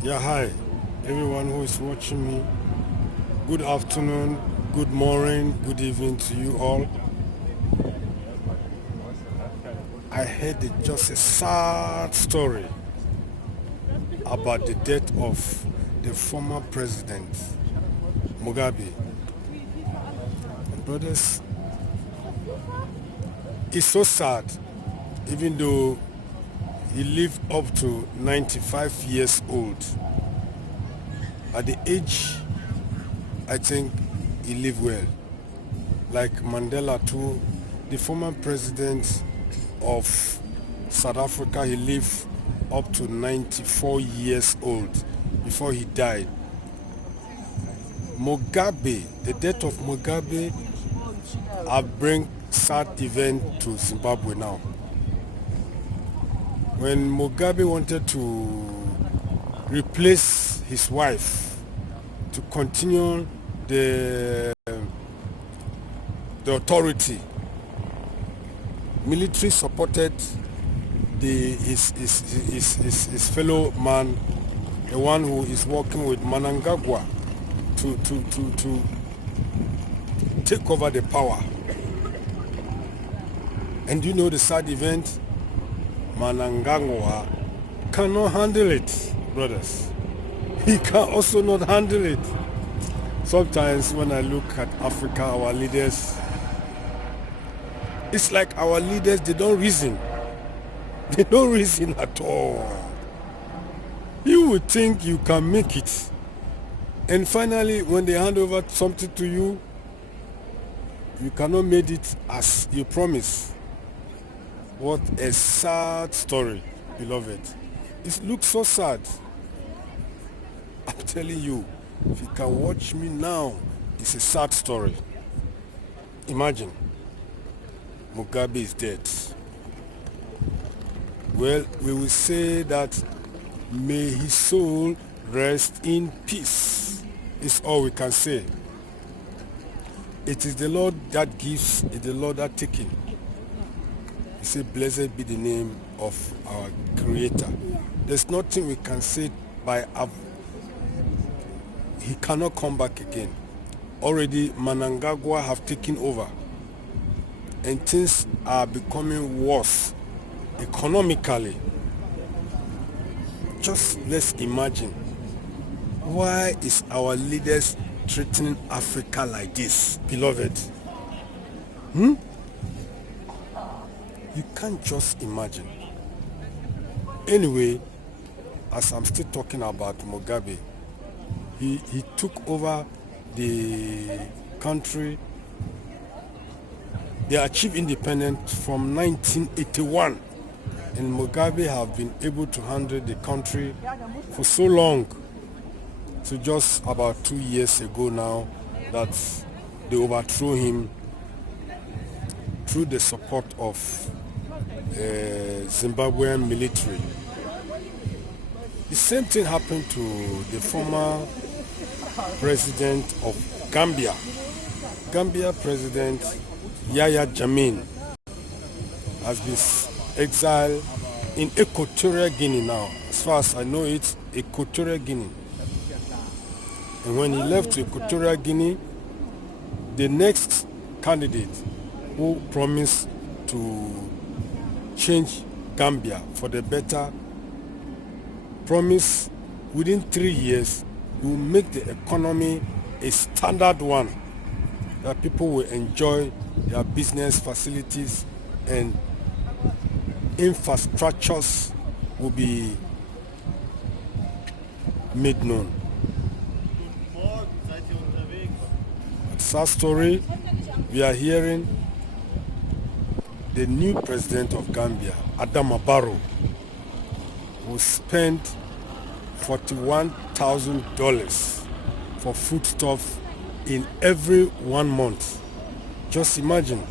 Yeah, hi, everyone who is watching me. Good afternoon, good morning, good evening to you all. I heard just a sad story about the death of the former president, Mugabe. And brothers, it's so sad, even though he lived up to 95 years old. At the age, I think he lived well. Like Mandela too, the former president of South Africa, he lived up to 94 years old before he died. Mugabe, the death of Mugabe, bring sad event to Zimbabwe now. When Mugabe wanted to replace his wife to continue the authority, military supported his fellow man, the one who is working with Mnangagwa to take over the power. And you know the sad event? Mnangagwa cannot handle it, brothers. He can also not handle it. Sometimes when I look at Africa, our leaders, it's like our leaders, they don't reason. They don't reason at all. You would think you can make it. And finally, when they hand over something to you, you cannot make it as you promised. What a sad story, beloved. It looks so sad. I'm telling you, if you can watch me now, it's a sad story. Imagine, Mugabe is dead. Well, we will say that may his soul rest in peace. It's all we can say. It is the Lord that gives, it is the Lord that takes. He said, blessed be the name of our Creator. There's nothing we can say by he cannot come back again. Already Mnangagwa have taken over. And things are becoming worse economically. Just let's imagine, why is our leaders treating Africa like this, beloved? You can't just imagine. Anyway, as I'm still talking about Mugabe, he took over the country. They achieved independence from 1981. And Mugabe have been able to handle the country for so long. So just about 2 years ago now that they overthrew him through the support of Zimbabwean military. The same thing happened to the former president of Gambia. Gambia President Yahya Jammeh has been exiled in Equatorial Guinea now. As far as I know, it's Equatorial Guinea. And when he left to Equatorial Guinea, the next candidate who promised to change Gambia for the better promised within 3 years will make the economy a standard one, that people will enjoy their business facilities and infrastructures will be made known. Sad story, we are hearing the new president of Gambia, Adama Barrow, will spend $41,000 for foodstuff in every 1 month. Just imagine.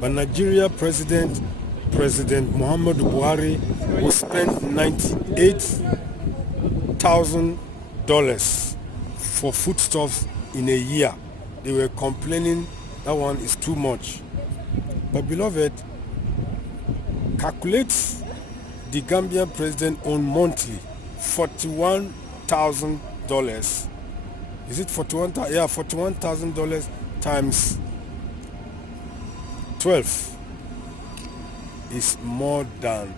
But Nigeria President Muhammadu Buhari will spend $98,000 for foodstuffs in a year. They were complaining that one is too much. But beloved, calculate the Gambian president on monthly $41,000. Is it 41,000? Yeah, $41,000 times 12 is more than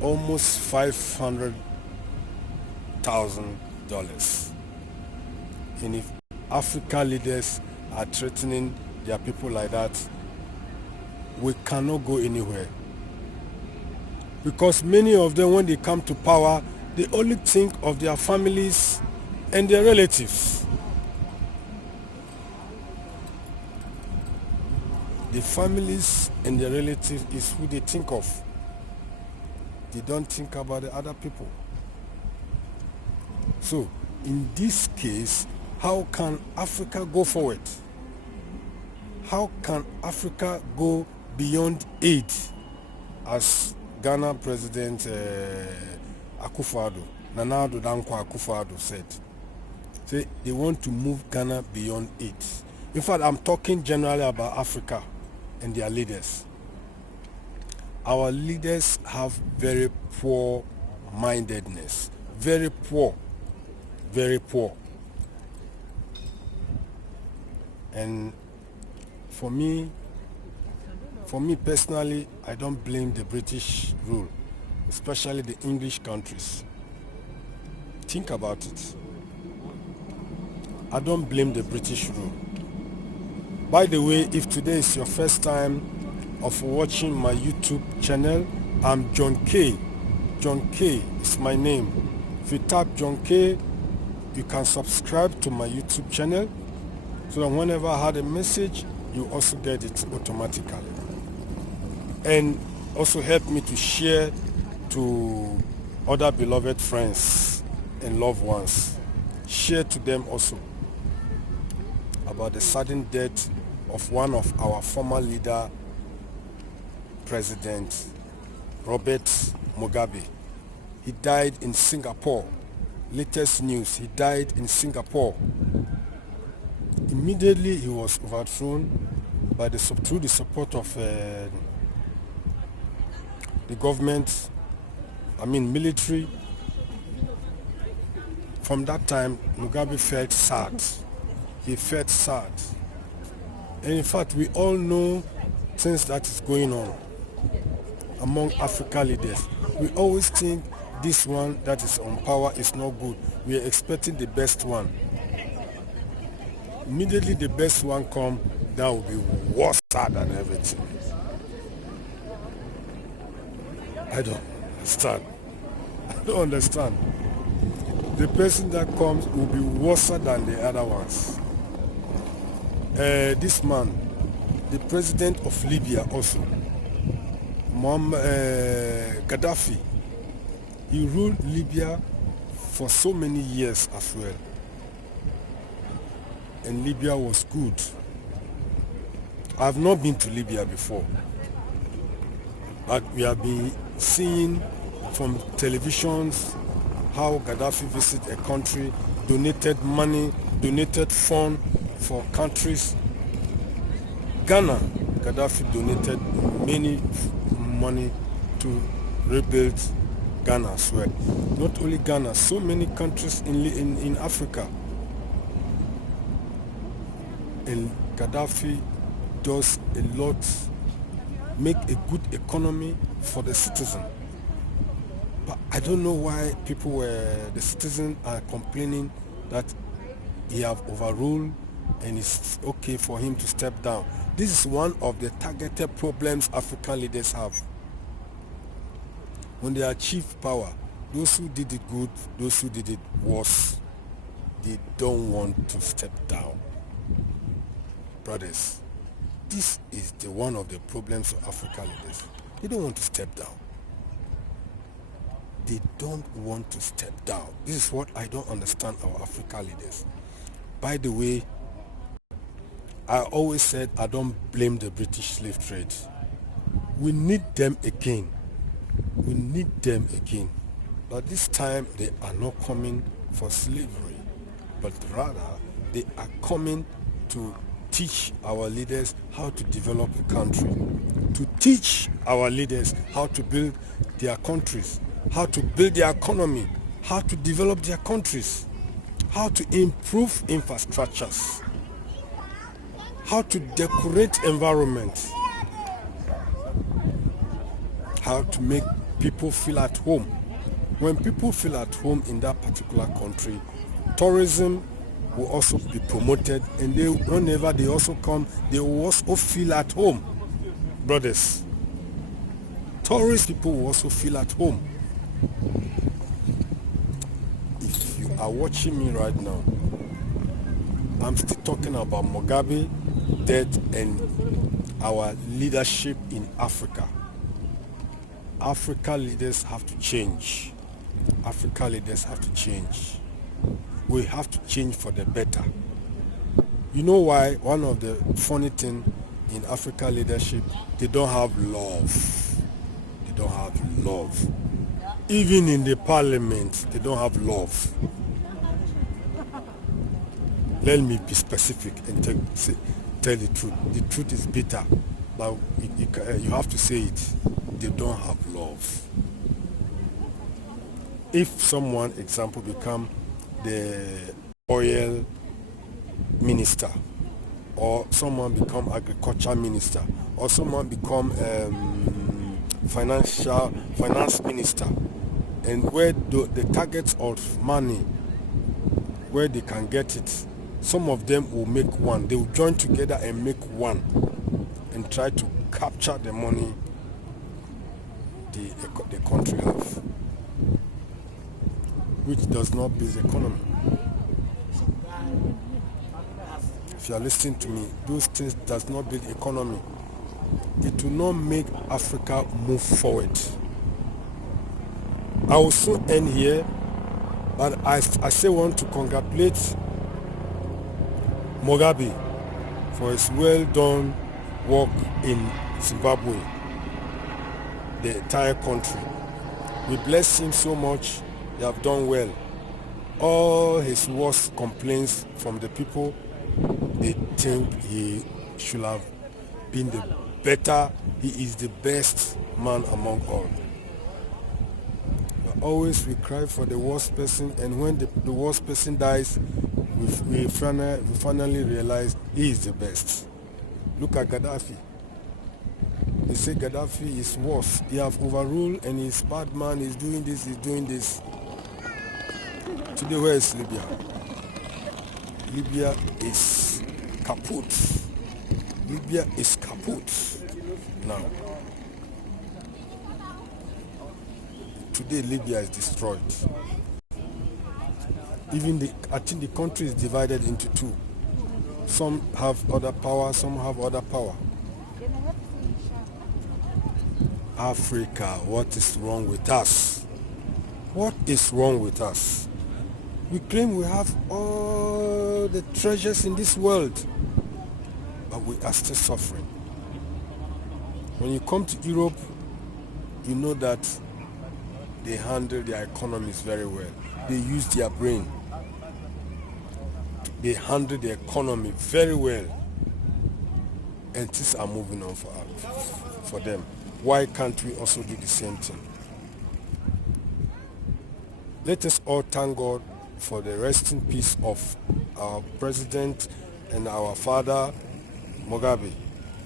almost $500,000. And if African leaders are threatening their people like that, we cannot go anywhere. Because many of them, when they come to power, they only think of their families and their relatives. The families and their relatives is who they think of. They don't think about the other people. So, in this case, how can Africa go forward? How can Africa go beyond aid, as Ghana President Akufo-Addo, Nana Addo Dankwa Akufo-Addo said? Say they want to move Ghana beyond aid. In fact, I'm talking generally about Africa and their leaders. Our leaders have very poor mindedness. Very poor. Very poor. And for me personally, I don't blame the British rule, especially the English countries. Think about it. I don't blame the British rule. By the way, if today is your first time of watching my YouTube channel, I'm John K. John K is my name. If you tap John K, you can subscribe to my YouTube channel, so that whenever I had a message, you also get it automatically. And also help me to share to other beloved friends and loved ones. Share to them also about the sudden death of one of our former leader, President Robert Mugabe. He died in Singapore. Latest news, he died in Singapore. Immediately he was overthrown by through the support of the government, military. From that time, Mugabe felt sad. He felt sad. And in fact, we all know things that is going on among African leaders. We always think this one that is on power is not good. We are expecting the best one. Immediately the best one come, that will be worse than everything. I don't understand. The person that comes will be worse than the other ones. This man, the president of Libya also, Gaddafi, he ruled Libya for so many years as well. And Libya was good. I have not been to Libya before, but we have been seeing from televisions how Gaddafi visited a country, donated money, donated funds for countries. Ghana, Gaddafi donated many money to rebuild Ghana as well. Not only Ghana, so many countries in Africa. And Gaddafi does a lot, make a good economy for the citizen. But I don't know why the citizens are complaining that he have overruled and it's okay for him to step down. This is one of the targeted problems African leaders have. When they achieve power, those who did it good, those who did it worse, they don't want to step down. Brothers, this is one of the problems of African leaders. They don't want to step down. They don't want to step down. This is what I don't understand our African leaders. By the way, I always said I don't blame the British slave trade. We need them again. We need them again. But this time they are not coming for slavery, but rather they are coming to teach our leaders how to develop the country, to teach our leaders how to build their countries. how to build their economy, how to develop their countries, how to improve infrastructures, how to decorate environment, how to make people feel at home. When people feel at home in that particular country, tourism will also be promoted, and whenever they also come, they will also feel at home. Brothers, tourist people will also feel at home. If you are watching me right now, I'm still talking about Mugabe, death, and our leadership in Africa. Africa leaders have to change. Africa leaders have to change. We have to change for the better. You know why? One of the funny things in Africa leadership, they don't have love. They don't have love. Even in the parliament, they don't have love. Let me be specific and tell the truth. The truth is bitter, but you have to say it. They don't have love. If someone, example, become the oil minister, or someone become agriculture minister, or someone become finance minister, and where the targets of money, where they can get it, some of them will make one. They will join together and make one and try to capture the money the country have, which does not build the economy. If you are listening to me, those things does not build economy. It will not make Africa move forward. I will soon end here, but I still want to congratulate Mugabe for his well done work in Zimbabwe, the entire country. We bless him so much. He have done well. All his worst complaints from the people, they think he should have been the better. He is the best man among all. But always we cry for the worst person, and when the worst person dies, we finally realize he is the best. Look at Gaddafi. They say Gaddafi is worse. He have overruled and he's bad man, he's doing this, he's doing this. Today, where is Libya? Libya is kaput. Libya is kaput now. Today, Libya is destroyed. I think the country is divided into two. Some have other power, some have other power. Africa, what is wrong with us? What is wrong with us? We claim we have all the treasures in this world, but we are still suffering. When you come to Europe, you know that they handle their economies very well. They use their brain. They handle the economy very well, and things are moving on for them. Why can't we also do the same thing? Let us all thank God for the rest in peace of our president and our father Mugabe.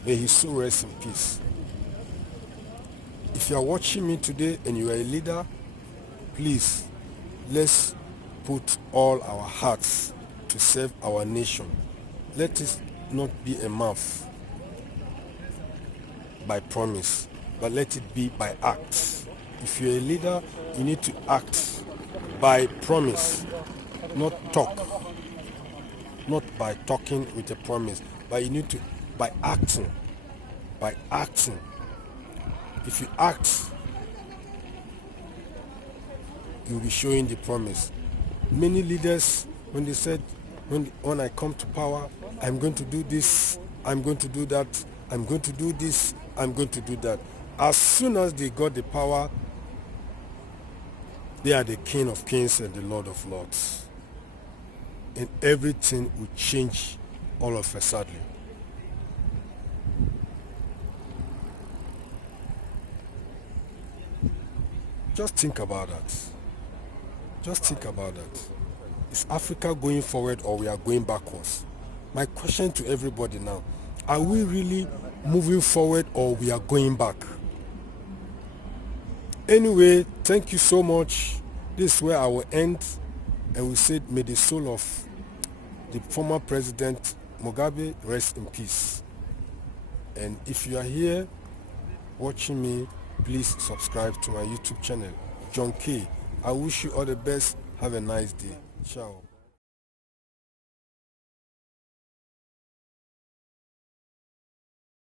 May his soul rest in peace. If you are watching me today and you are a leader, please, let's put all our hearts to serve our nation. Let it not be a mouth by promise, but let it be by acts. If you're a leader, you need to act by promise, not talk. Not by talking with a promise, but you need to by acting. By acting. If you act, you'll be showing the promise. Many leaders, when they said, when I come to power, I'm going to do this, I'm going to do that, I'm going to do this, I'm going to do that. As soon as they got the power, they are the King of Kings and the Lord of Lords. And everything will change all of a sudden. Just think about that. Just think about that. Is Africa going forward or we are going backwards? My question to everybody now, are we really moving forward or we are going back? Anyway, thank you so much. This is where I will end, and we said, may the soul of the former president Mugabe rest in peace. And if you are here watching me, please subscribe to my YouTube channel, John K. I wish you all the best. Have a nice day. Ciao.